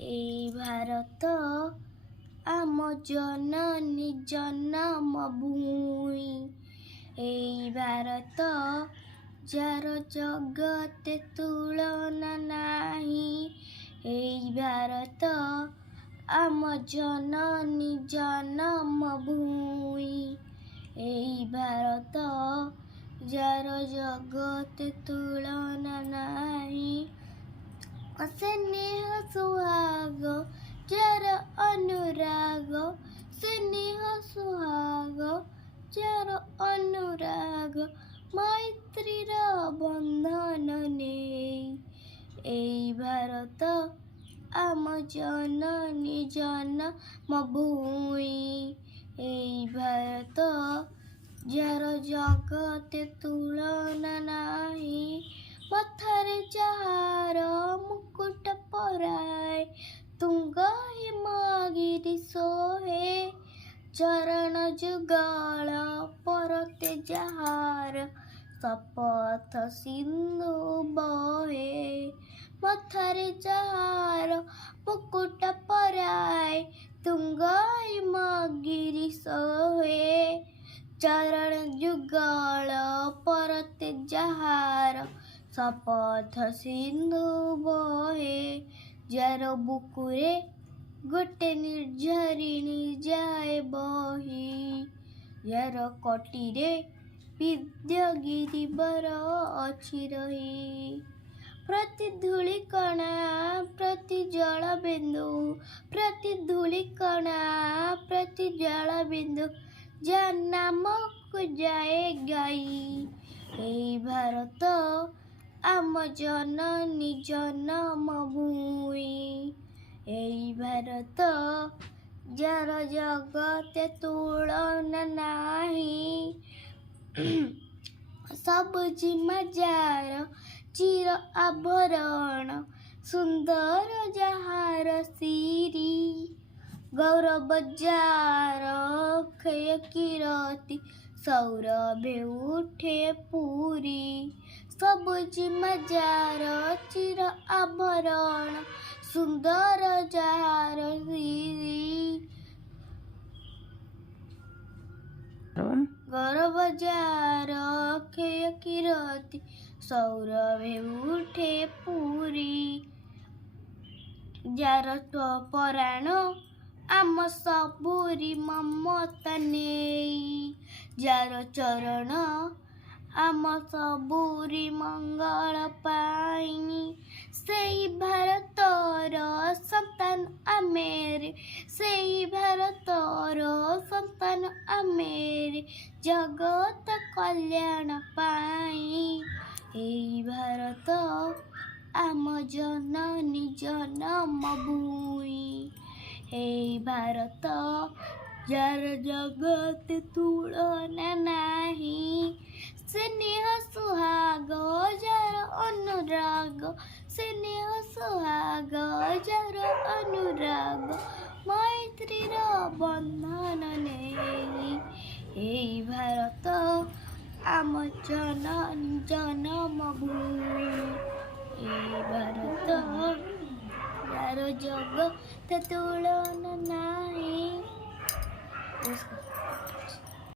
এই ଭାରତ ଆମ ଜନନୀ ଜନ୍ମଭୂମି। এই ଭାରତ ଯାର ଜଗତେ ତୁଳନା ନାହିଁ। এই ଭାରତ ଆମ ଜନନୀ ଜନ୍ମଭୂମି। এই ଭାରତ ଯାର ଜଗତେ ତୁଳନା ନାହିଁ। ସ୍ନେହ ସୁହାଗ ଯାର ଅନୁରାଗ, ସ୍ନେହ ସୁହାଗ ଯାର ଅନୁରାଗ, ମୈତ୍ରୀର ବନ୍ଧନ ନେଇ। এই ଭାରତ ଆମ ଜନନୀ ଜନ୍ମଭୂମି। এই ଭାରତ ଯାର ଜଗତେ ତୁଳନା ନାହିଁ। ମଥାରେ ଯାହାର ମୁକୁଟ ପରାଏ, ତୁଙ୍ଗ ହିମଗିରି ଶୋହେ। ଚରଣ ଯୁଗଳ ପରତେ ଯାହାର, ଶପଥ ସିନ୍ଧୁ ବହେ। ମଥାରେ ଯାହାର ମୁକୁଟ ପରାଏ, ତୁଙ୍ଗ ହିମଗିରି ଶୋହେ। ଚରଣ ଯୁଗଳ ପରତେ ଯାହାର, ଶପଥ ସିନ୍ଧୁ ବହେ। ଯାର ବୁକୁରେ ଗୋଟେ ନିର୍ଝରିଣୀ ଯାଏ ବହି, ଯାର କଟିରେ ବିଦ୍ୟଗିରିବର ଅଛି ରହି। ପ୍ରତି ଧୂଳିକଣା ପ୍ରତି ଜଳବିନ୍ଦୁ, ପ୍ରତି ଧୂଳିକଣା ପ୍ରତି ଜଳବିନ୍ଦୁ, ଯା ନାମକୁ ଯାଏ ଗାଇ। এই ଭାରତ ଆମ ଜନନୀ ଜନ୍ମଭୂମି। এই ଭାରତ ଯାର ଜଗତେ ତୁଳନା ନାହିଁ। ସବୁଜିମା ଯାର ଚିର ଆଭରଣ, ସୁନ୍ଦର ଯାହାର ଶିରି। ଗୌରବ ଯାର ଅକ୍ଷୟ କିରତି, ସୌରଭେ ଉଠେ ପୁରୀ। ସବୁଜିମା ଯାର ଚିର ଆଭରଣ, ସୁନ୍ଦର ଯାହାର ଶିରି। ଗୌରବ ଯାର ଅକ୍ଷୟ କିରତି, ସୌରଭେ ଉଠେ ପୁରୀ। ଯାର ପରାଣ ଆମ ସବୁରି ମମତା ନେଇ। ଯାର ଚରଣ ଆମ ସବୁରି ମଙ୍ଗଳ ପାଇଁ। ସେଇ ଭାରତର ସନ୍ତାନ ଆମେରେ, ସେଇ ଭାରତର ସନ୍ତାନ ଆମେରେ, ଜଗତ କଲ୍ୟାଣ ପାଇଁ। এই ଭାରତ ଆମ ଜନନୀ ଜନ୍ମଭୂମି। এই ଭାରତ ଯାର ଜଗତେ ତୁଳନା ନାହିଁ। ସ୍ନେହ ସୁହାଗ ଯାର ଅନୁରାଗ, ସ୍ନେହ ସୁହାଗ ଯାର ଅନୁରାଗ, ମୈତ୍ରୀର ବନ୍ଧନ ନେଇ। এই ଭାରତ ଆମ ଜନନୀ ଜନ୍ମଭୂମି। এই ଭାରତ ଯାର ଜଗତେ ତୁଳନା ନାହିଁ।